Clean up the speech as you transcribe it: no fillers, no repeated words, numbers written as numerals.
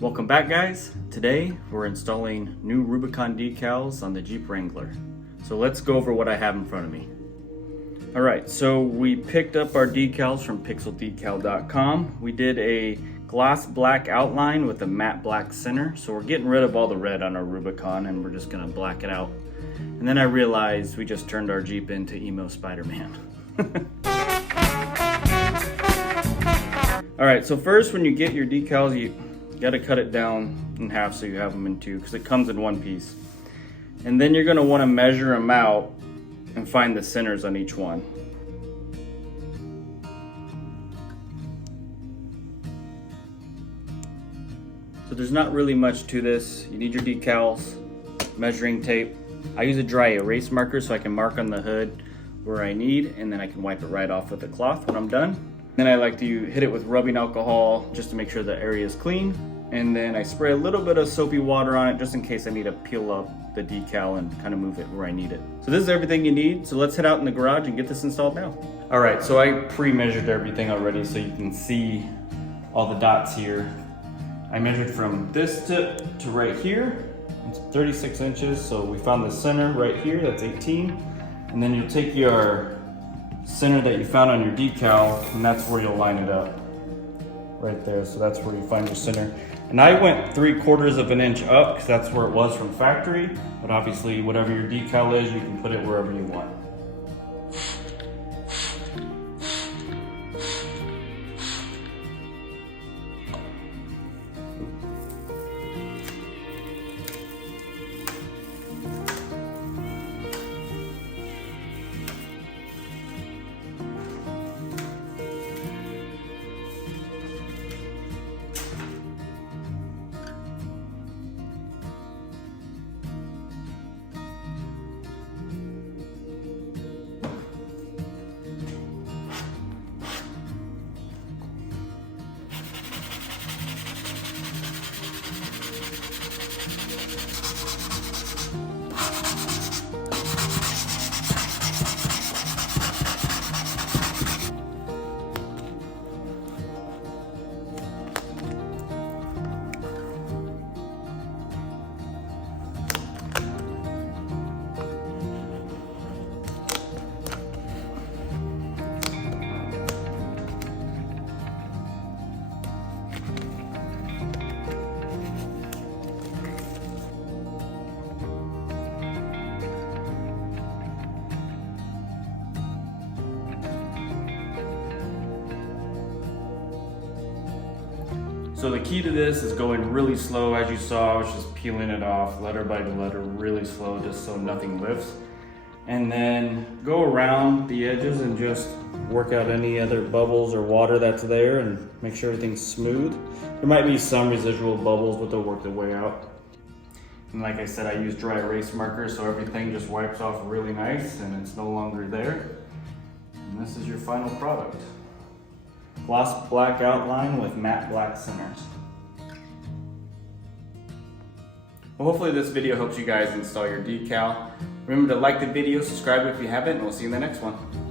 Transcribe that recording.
Welcome back, guys. Today we're installing new Rubicon decals on the Jeep Wrangler. So let's go over what I have in front of me. Alright, so we picked up our decals from Pixeldecals.com. We did a gloss black outline with a matte black center. So we're getting rid of all the red on our Rubicon and we're just gonna black it out. And then I realized we just turned our Jeep into emo Spider-Man. Alright, so first when you get your decals, you gotta cut it down in half so you have them in two because it comes in one piece. And then you're gonna wanna measure them out and find the centers on each one. So there's not really much to this. You need your decals, measuring tape. I use a dry erase marker so I can mark on the hood where I need, and then I can wipe it right off with a cloth when I'm done. Then I like to hit it with rubbing alcohol just to make sure the area is clean. And then I spray a little bit of soapy water on it just in case I need to peel up the decal and kind of move it where I need it. So this is everything you need. So let's head out in the garage and get this installed now. All right, so I pre-measured everything already so you can see all the dots here. I measured from this tip to right here. It's 36 inches. So we found the center right here, that's 18. And then you'll take your center that you found on your decal, and that's where you'll line it up. Right there, so that's where you find your center. And I went 3/4 of an inch up because that's where it was from factory, but obviously whatever your decal is, you can put it wherever you want. So the key to this is going really slow. As you saw, I was just peeling it off letter by letter really slow just so nothing lifts. And then go around the edges and just work out any other bubbles or water that's there and make sure everything's smooth. There might be some residual bubbles, but they'll work their way out. And like I said, I use dry erase markers so everything just wipes off really nice and it's no longer there. And this is your final product. Gloss black outline with matte black centers. Well, hopefully this video helps you guys install your decal. Remember to like the video, subscribe if you haven't, and we'll see you in the next one.